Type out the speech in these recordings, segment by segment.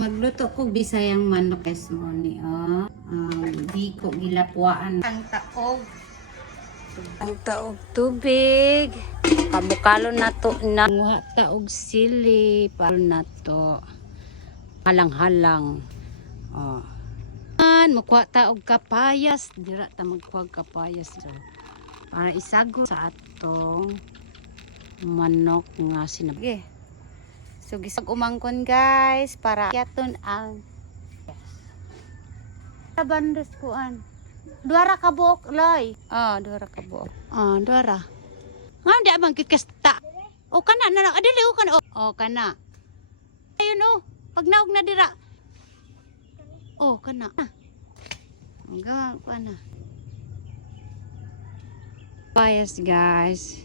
Magluto ko bisayang manok guys mo ni di ko gilapuan ang taog tubig pamukalo na to na taog sili para na to halang-halang mukuha taog kapayas dira ta magkuha kapayas so para isago sa atong manok nga sinabi. So gisag umangkon guys para yaton ang bandos kuan. Duara ka buok loy. Duara ka buok. Duara. Nga di abang kikasta. O kana na adili o kana. O kana. Ayun pag naog na dira. O kana. Hanggang kana. Kapayas guys.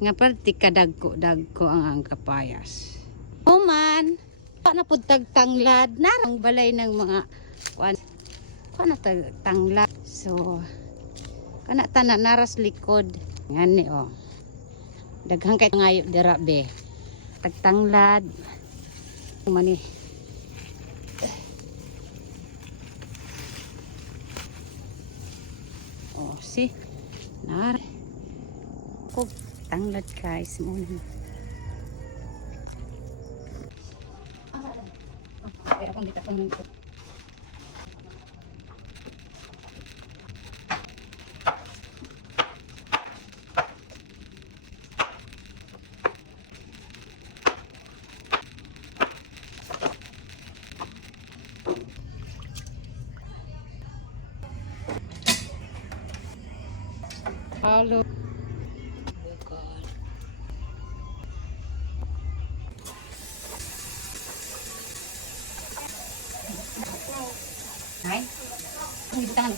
Nga perti kadagko ang kapayas. Man, na po tagtanglad narang balay ng mga kuan tanglad so kana tanan naras likod ngani daghang kay ngayo dira be tagtanglad mani si nar ko tanglad guys mo. Akong dito ng halo. Hai. Ini tangan.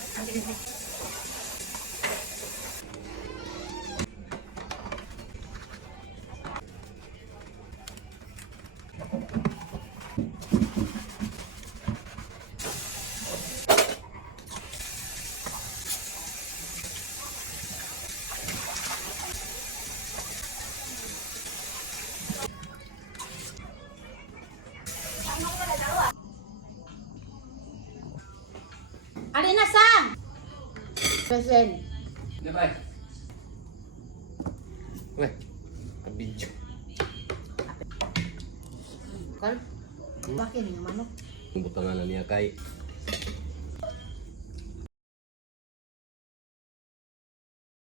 Ari na Sam. Present. Bye. Weh, video. Kal. Bakit ni manok? Butangan na niya kay